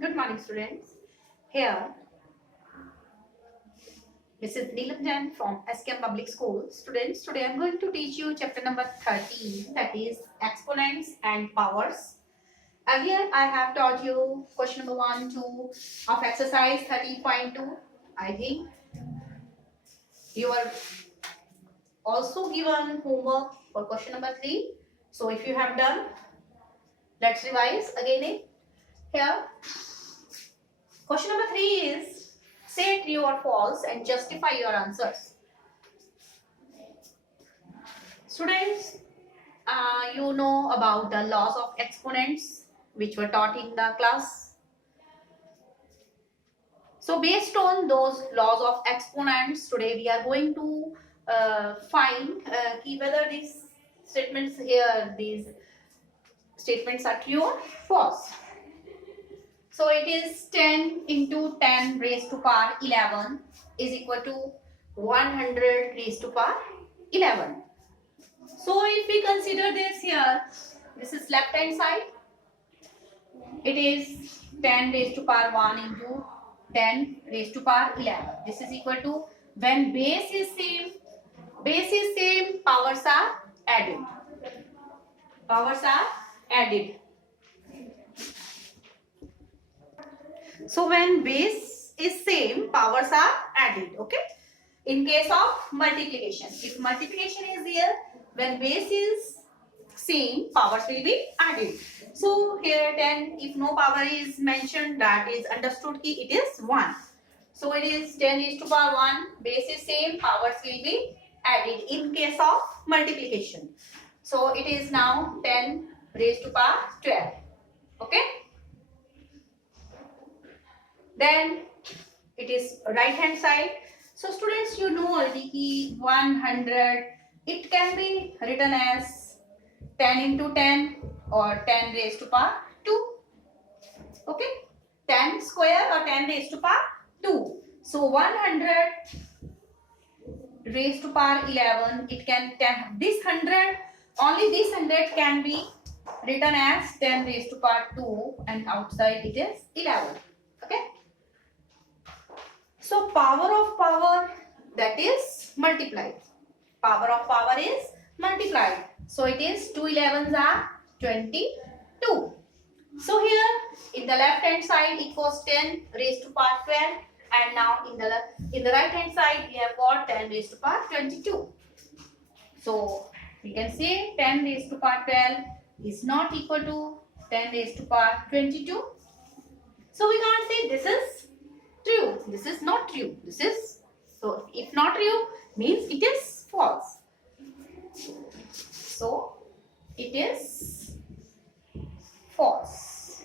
Good morning, students. Here, this is Neelam Jain from SKM Public School. Students, today I am going to teach you chapter number 13, that is exponents and powers. Earlier, I have taught you question number 1, 2 of exercise 13.2. I think you are also given homework for question number 3. So, if you have done, let's revise again. Here, question number 3 is say true or false and justify your answers. Students, you know about the laws of exponents which were taught in the class. So based on those laws of exponents, today we are going to find whether these statements are true or false. So it is 10 into 10 raised to power 11 is equal to 100 raised to power 11. So if we consider this here, this is left hand side. It is 10 raised to power 1 into 10 raised to power 11. This is equal to, when base is same, powers are added. Powers are added. So when base is same, powers are added. Okay. In case of multiplication, if multiplication is here, when base is same, powers will be added. So here 10, if no power is mentioned, that is understood ki it is 1. So it is 10 raised to power 1, base is same, powers will be added in case of multiplication. So it is now 10 raised to power 12. Okay. Then it is right hand side. So students, you know already ki 100, it can be written as 10 into 10 or 10 raised to power 2. Okay. 10 square or 10 raised to power 2. So 100 raised to power 11, it can, this 100, only this 100 can be written as 10 raised to power 2 and outside it is 11. Okay. So power of power, that is multiplied. Power of power is multiplied. So it is 2 11s are 22. So here in the left hand side it was 10 raised to power 12, and now in the right hand side we have got 10 raised to power 22. So we can say 10 raised to power 12 is not equal to 10 raised to power 22. So we can't say this is true, this is not true, this is, so if not true means it is false. So it is false.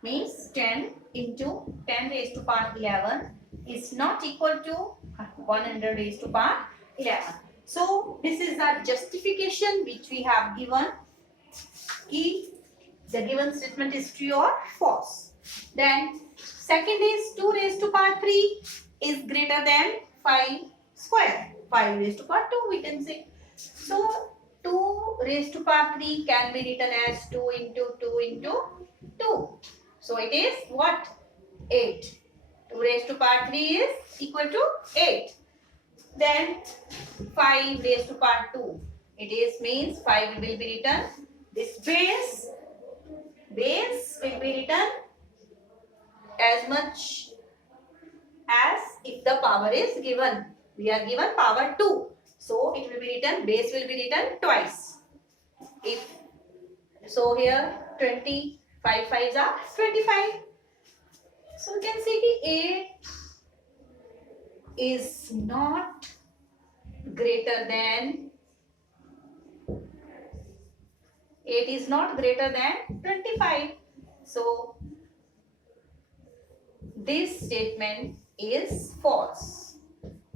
Means 10 into 10 raised to power 11 is not equal to 100 raised to power 11. So this is the justification which we have given. If the given statement is true or false. Then second is 2 raised to power 3 is greater than 5 square. 5 raised to power 2 we can say. So 2 raised to power 3 can be written as 2 into 2 into 2. So it is what? 8. 2 raised to power 3 is equal to 8. Then 5 raised to power 2. It is means 5 will be written. This base will be written as much as if the power is given. We are given power 2. So it will be written, base will be written twice. If so, here 25 5s are 25. So we can see the 8 is not greater than 25. So this statement is false.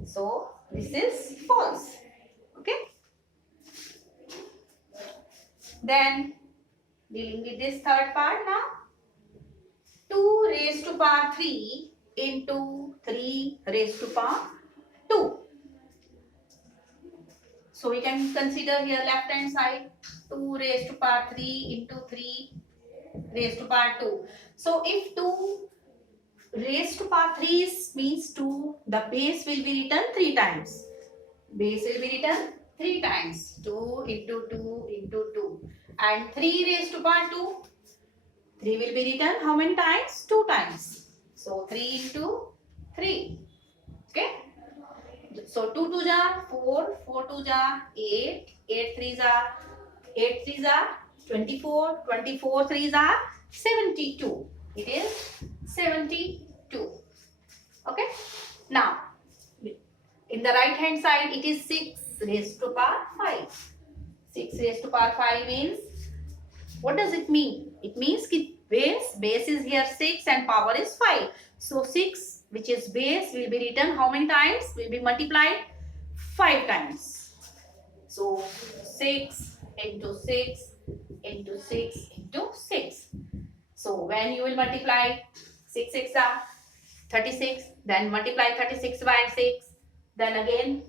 So this is false. Okay. Then dealing with this third part now. 2 raised to power 3 into 3 raised to power 2. So we can consider here left hand side 2 raised to power 3 into 3 raised to power 2. So if 2 raised to power 3 is means 2, the base will be written 3 times. Base will be written 3 times. 2 into 2 into 2. And 3 raised to power 2. 3 will be written how many times? 2 times. So 3 into 3. Okay. So 2 2 jar 4, 4 2 jar 8, 8 3 jar 8 3 jar 24, 24 3 jar 72. It is 72. Okay. Now in the right hand side it is 6 raised to power 5. 6 raised to power 5 means, what does it mean? It means ki base is here 6 and power is 5. So 6, which is base, will be written how many times? Will be multiplied 5 times. So 6 into 6 into 6 into 6. So when you will multiply 6 6 are 36, then multiply 36 by 6, then again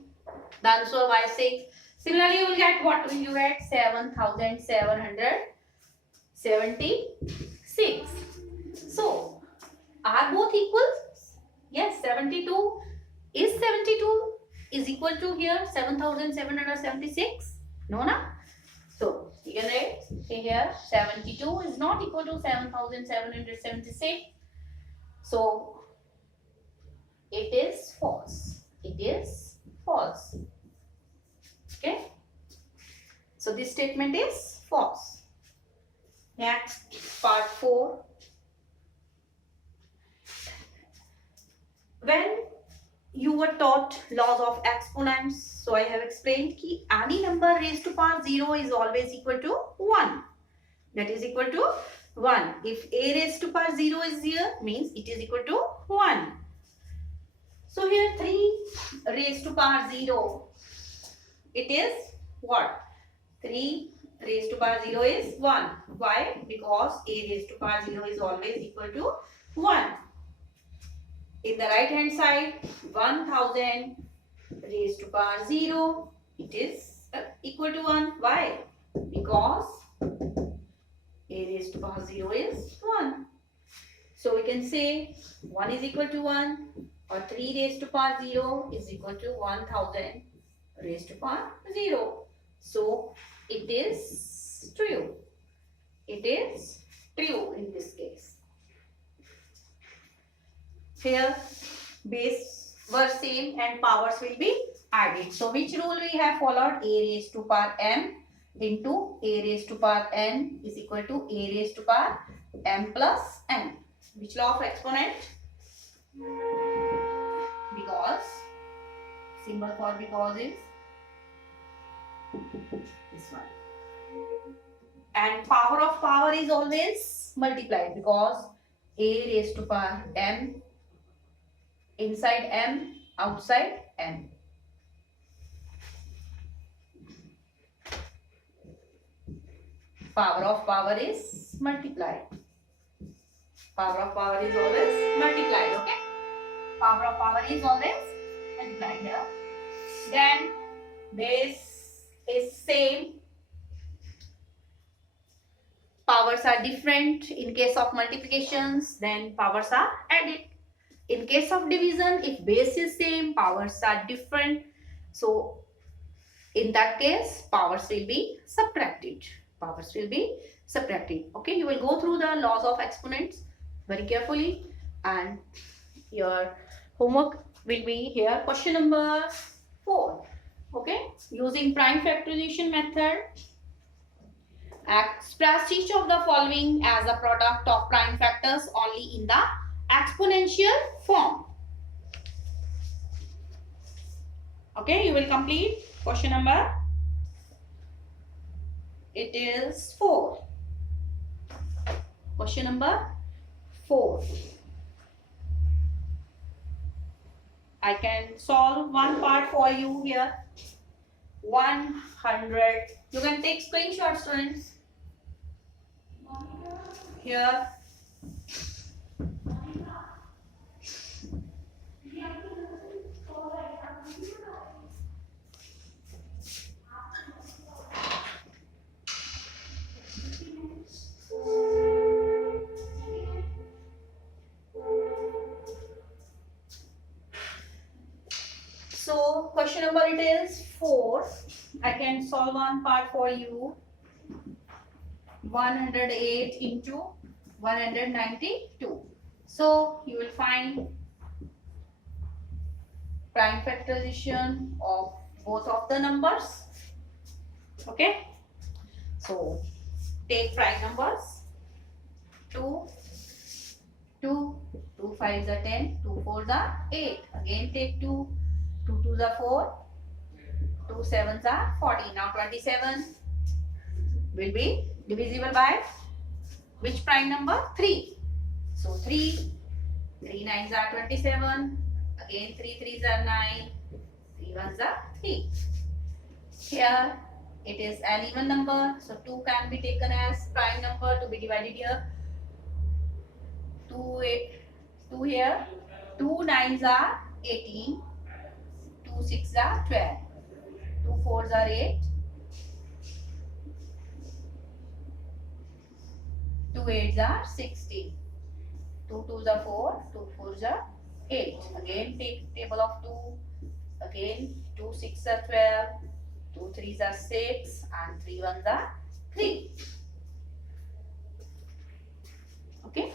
the answer by 6. Similarly, you will get, what will you get? 7,776. So are both equal? Yes, 72 is equal to here 7,776. No, na? So you can write here 72 is not equal to 7,776. So it is false. It is false. Okay. So this statement is false. Next, part 4. When you were taught laws of exponents, so I have explained that any number raised to power 0 is always equal to 1. That is equal to 1. If a raised to power 0 is here, means it is equal to 1. So here 3 raised to power 0, it is what? 3 raised to power 0 is 1. Why? Because a raised to power 0 is always equal to 1. In the right hand side, 1000 raised to power 0, it is equal to 1. Why? Because a raised to power 0 is 1. So we can say 1 is equal to 1, or 3 raised to power 0 is equal to 1000 raised to power 0. So it is true. It is true in this case. Here base were same and powers will be added. So which rule we have followed? A raised to power m into a raised to power n is equal to a raised to power m plus n. Which law of exponent? Because, symbol for because is this one. And power of power is always multiplied, because a raised to power m, inside m, outside n. Power of power is multiplied. Power of power is always multiplied. Okay. Power of power is always multiplied here. Then base is same. Powers are different. In case of multiplications, then powers are added. In case of division, if base is same, powers are different. So in that case, powers will be subtracted. Powers will be subtracted. Okay, you will go through the laws of exponents very carefully, and your homework will be here. Question number 4. Okay, using prime factorization method, express each of the following as a product of prime factors only in the exponential form. Okay, you will complete question number, it is 4. Question number 4. I can solve one part for you here. 100. You can take screenshot, students. Here. I can solve one part for you. 108 into 192. So you will find prime factorization of both of the numbers. Okay. So take prime numbers. 2, 2, 2 5s are 10, 2 4s are 8. Again take 2, 2 2s are 4, 2 7s are 40. Now 27 will be divisible by which prime number? 3. So 3, 3 9s are 27. Again 3 3s are 9, 3 1s are 3. Here it is an even number, so 2 can be taken as prime number to be divided here. 2 8 2 here, 2 9s are 18, 2 6s are 12, 2 4s are 8, 2 8s are 16, 2 2s are 4, 2 4s are 8. Again take table of 2. Again 2 6s are 12, 2 3s are 6, and 3 1s are 3. Okay.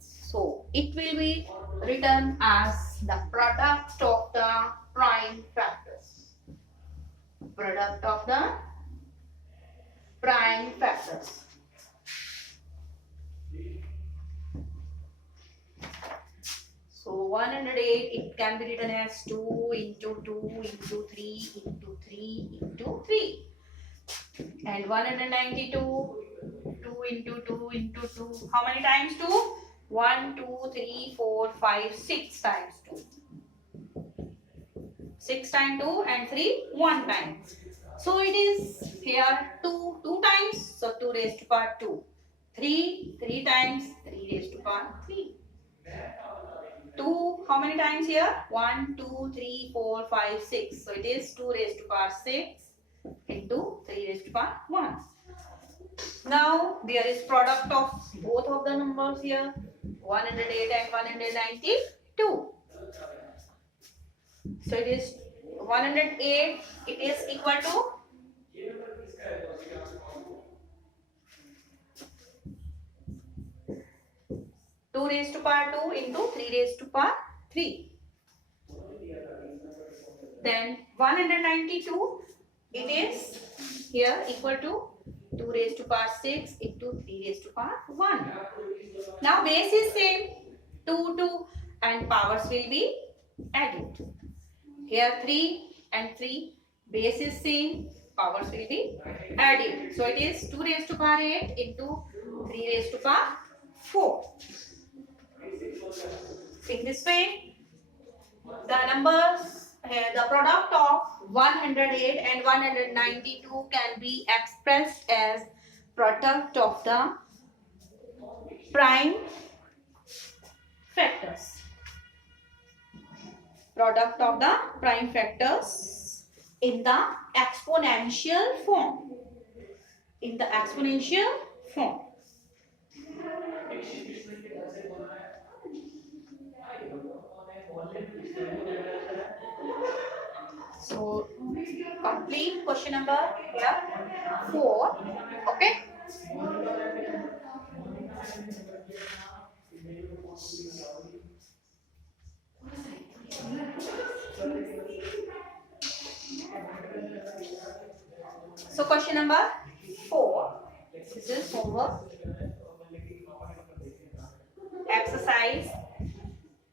So it will be written as the product of the prime factors. Product of the prime factors. So 108, it can be written as 2 into 2 into 3 into 3 into 3. And 192, 2 into 2 into 2. How many times 2? 1, 2, 3, 4, 5, 6 times 2. 6 times 2 and 3, 1 time. So it is here 2 times, so 2 raised to power 2. 3 times, 3 raised to power 3. 2, how many times here? 1, 2, 3, 4, 5, 6. So it is 2 raised to power 6 into 3 raised to power 1. Now there is product of both of the numbers here, 108 and 192. So it is 108, it is equal to 2 raised to power 2 into 3 raised to power 3. Then 192, it is here equal to 2 raised to power 6 into 3 raised to power 1. Now base is same, 2, 2, and powers will be added. Here 3 and 3, base is same, powers will be added. So it is 2 raised to power 8 into 3 raised to power 4. In this way, the numbers, the product of 108 and 192 can be expressed as product of the prime factors. Product of the prime factors in the exponential form. In the exponential form. So complete question number here 4. Okay. So question number 4. This is homework. Exercise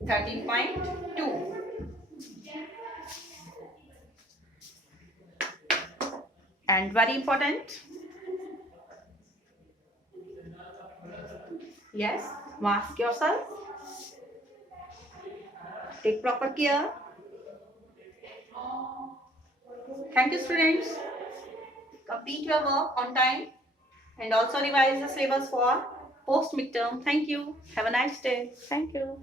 13.2. And very important. Yes, mask yourself. Take proper care. Thank you, students. Complete your work on time and also revise the syllabus for post midterm. Thank you. Have a nice day. Thank you.